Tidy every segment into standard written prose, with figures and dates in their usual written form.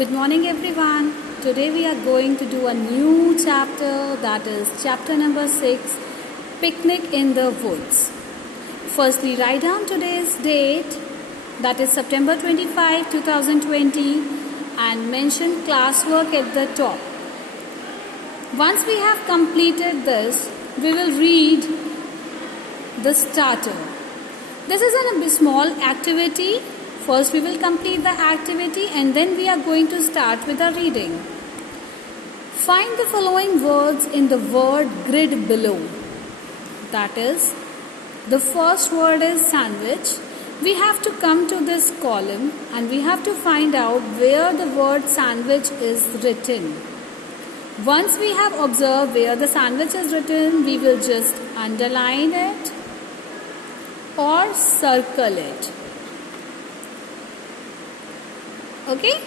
Good morning everyone. Today we are going to do a new chapter, that is chapter number 6, Picnic in the Woods. Firstly, write down today's date, that is September 25, 2020, and mention classwork at the top. Once we have completed this, we will read the starter. This is a small activity. First we will complete the activity and then we are going to start with the reading. Find the following words in the word grid below. That is, the first word is sandwich. We have to come to this column and we have to find out where the word sandwich is written. Once we have observed where the sandwich is written, we will just underline it or circle it. Okay?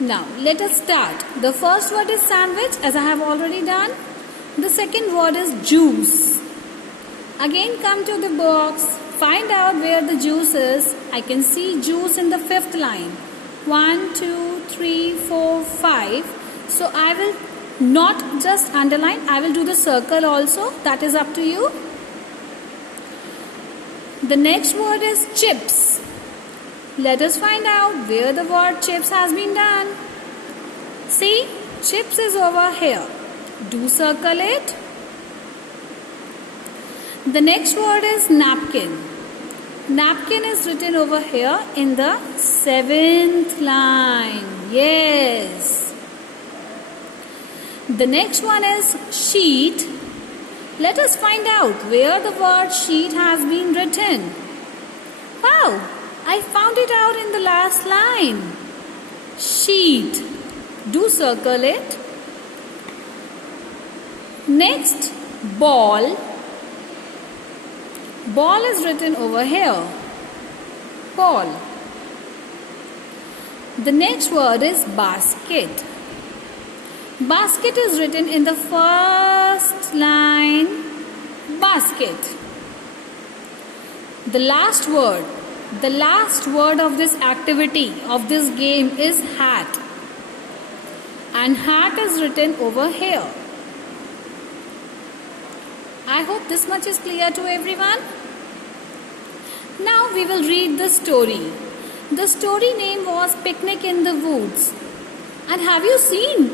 Now, let us start. The first word is sandwich, as I have already done. The second word is juice. Again, come to the box. Find out where the juice is. I can see juice in the fifth line. 1, 2, 3, 4, 5. So, I will not just underline. I will do the circle also. That is up to you. The next word is chips. Let us find out where the word chips has been done. See, chips is over here. Do circle it. The next word is napkin. Napkin is written over here in the 7th line. Yes. The next one is sheet. Let us find out where the word sheet has been written. Wow! I found it out in the last line. Sheet. Do circle it. Next, ball. Ball is written over here. Ball. The next word is basket. Basket is written in the first line. Basket. The last word of this activity, of this game, is hat. And hat is written over here. I hope this much is clear to everyone. Now we will read the story. The story name was Picnic in the Woods. And have you seen?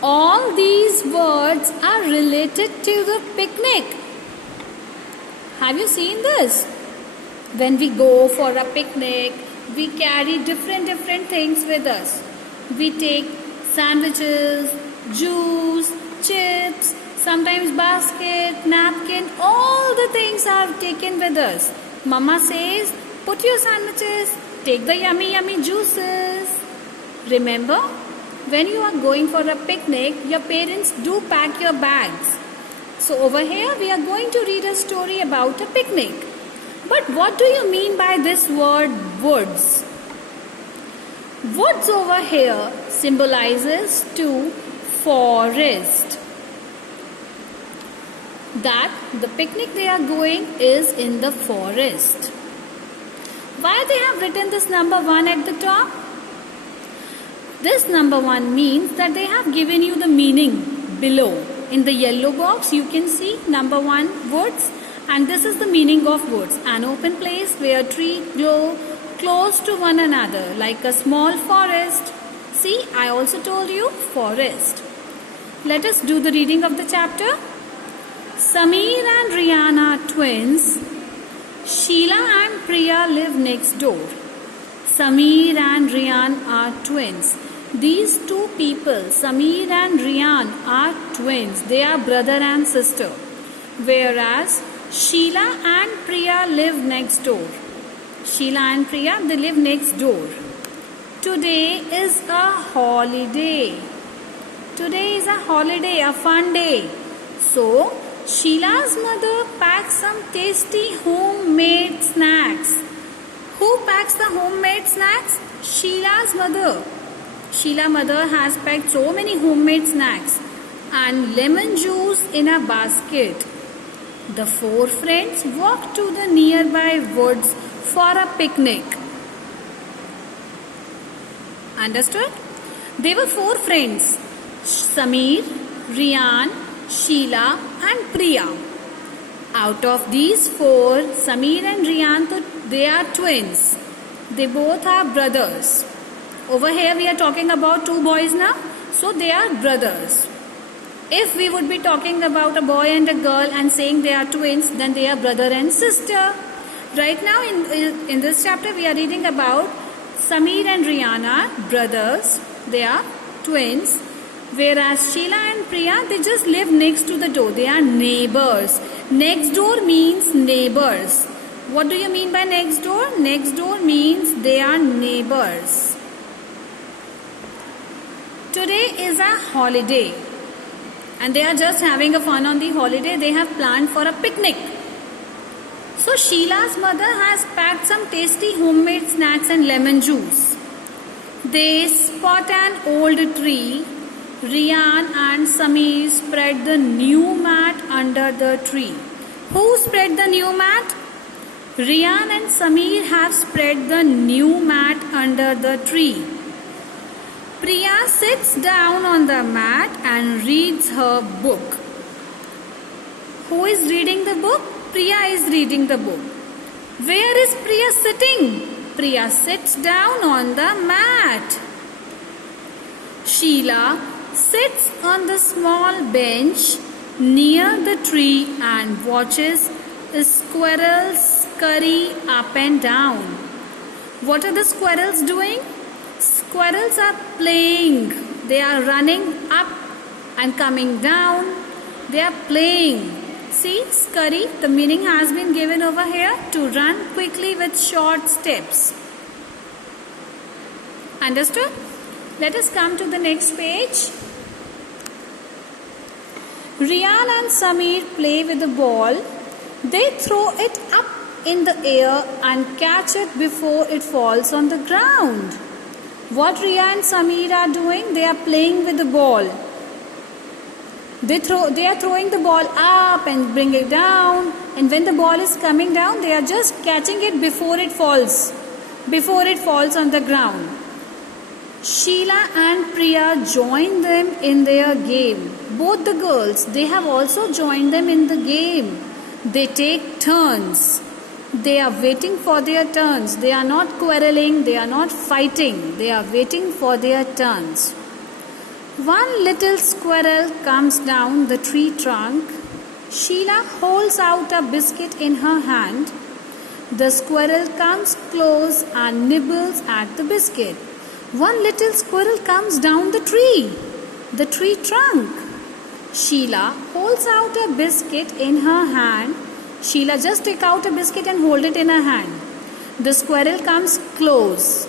All these words are related to the picnic. Have you seen this? When we go for a picnic, we carry different things with us. We take sandwiches, juice, chips, sometimes basket, napkin, all the things are taken with us. Mama says, put your sandwiches, take the yummy juices. Remember, when you are going for a picnic, your parents do pack your bags. So over here, we are going to read a story about a picnic. But what do you mean by this word woods? Woods over here symbolizes to forest. That the picnic they are going is in the forest. Why they have written this number 1 at the top? This number 1 means that they have given you the meaning below. In the yellow box you can see number 1 woods. And this is the meaning of woods, an open place where trees grow close to one another like a small forest. See, I also told you forest. Let us do the reading of the chapter. Sameer and Riyan are twins. Sheila and Priya live next door. Sameer and Riyan are twins. These two people, Sameer and Riyan, are twins. They are brother and sister. Whereas Sheila and Priya live next door. Sheila and Priya, they live next door. Today is a holiday. Today is a holiday, a fun day. So, Sheila's mother packs some tasty homemade snacks. Who packs the homemade snacks? Sheila's mother. Sheila's mother has packed so many homemade snacks and lemon juice in a basket. The 4 friends walked to the nearby woods for a picnic. Understood? They were 4 friends: Sameer, Riyan, Sheila and Priya. Out of these 4, Sameer and Riyan, they are twins. They both are brothers. Over here we are talking about 2 boys now. So they are brothers. If we would be talking about a boy and a girl and saying they are twins, then they are brother and sister. Right now in this chapter we are reading about Sameer and Riyan are brothers. They are twins. Whereas Sheila and Priya, they just live next to the door. They are neighbors. Next door means neighbors. What do you mean by next door? Next door means they are neighbors. Today is a holiday. And they are just having a fun on the holiday. They have planned for a picnic. So Sheila's mother has packed some tasty homemade snacks and lemon juice. They spot an old tree. Riyan and Sameer spread the new mat under the tree. Who spread the new mat? Riyan and Sameer have spread the new mat under the tree. Priya sits down on the mat and reads her book. Who is reading the book? Priya is reading the book. Where is Priya sitting? Priya sits down on the mat. Sheila sits on the small bench near the tree and watches the squirrels scurry up and down. What are the squirrels doing? Squirrels are playing. They are running up and coming down. They are playing. See, scurry, the meaning has been given over here, to run quickly with short steps. Understood? Let us come to the next page. Riyan and Sameer play with the ball. They throw it up in the air and catch it before it falls on the ground. What Riyan and Sameer are doing? They are playing with the ball. They are throwing the ball up and bring it down, and when the ball is coming down, they are just catching it before it falls on the ground. Sheila and Priya join them in their game. Both the girls, they have also joined them in the game. They take turns. They are waiting for their turns. They are not quarreling. They are not fighting. They are waiting for their turns. One little squirrel comes down the tree trunk. Sheila holds out a biscuit in her hand. The squirrel comes close and nibbles at the biscuit. One little squirrel comes down the tree trunk. Sheila holds out a biscuit in her hand. Sheila just take out a biscuit and hold it in her hand. The squirrel comes close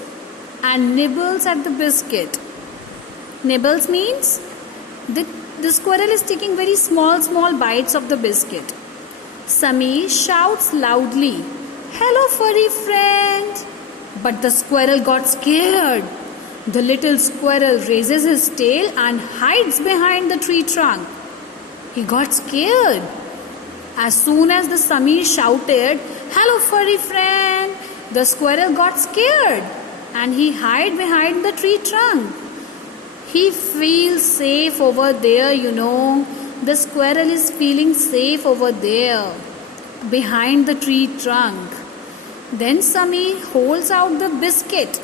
and nibbles at the biscuit. Nibbles means the squirrel is taking very small bites of the biscuit. Sameer shouts loudly, "Hello, furry friend!" But the squirrel got scared. The little squirrel raises his tail and hides behind the tree trunk. He got scared. As soon as the Sameer shouted, "Hello, furry friend," the squirrel got scared and he hid behind the tree trunk. He feels safe over there, The squirrel is feeling safe over there, behind the tree trunk. Then Sameer holds out the biscuit.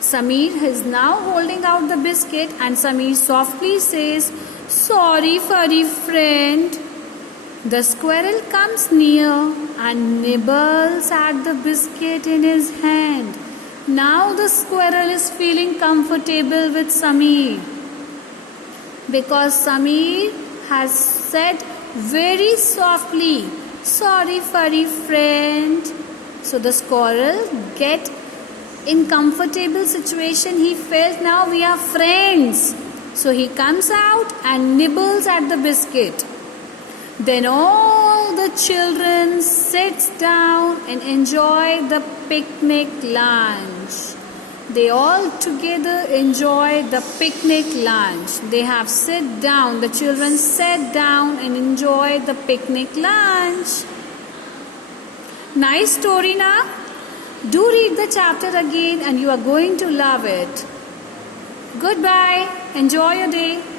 Sameer is now holding out the biscuit and Sameer softly says, "Sorry, furry friend." The squirrel comes near and nibbles at the biscuit in his hand. Now the squirrel is feeling comfortable with Sameer because Sameer has said very softly, "Sorry, furry friend." So the squirrel get in comfortable situation. He felt now we are friends. So he comes out and nibbles at the biscuit. Then all the children sits down and enjoy the picnic lunch. They all together enjoy the picnic lunch. They have sit down. The children sat down and enjoy the picnic lunch. Nice story now. Do read the chapter again and you are going to love it. Goodbye. Enjoy your day.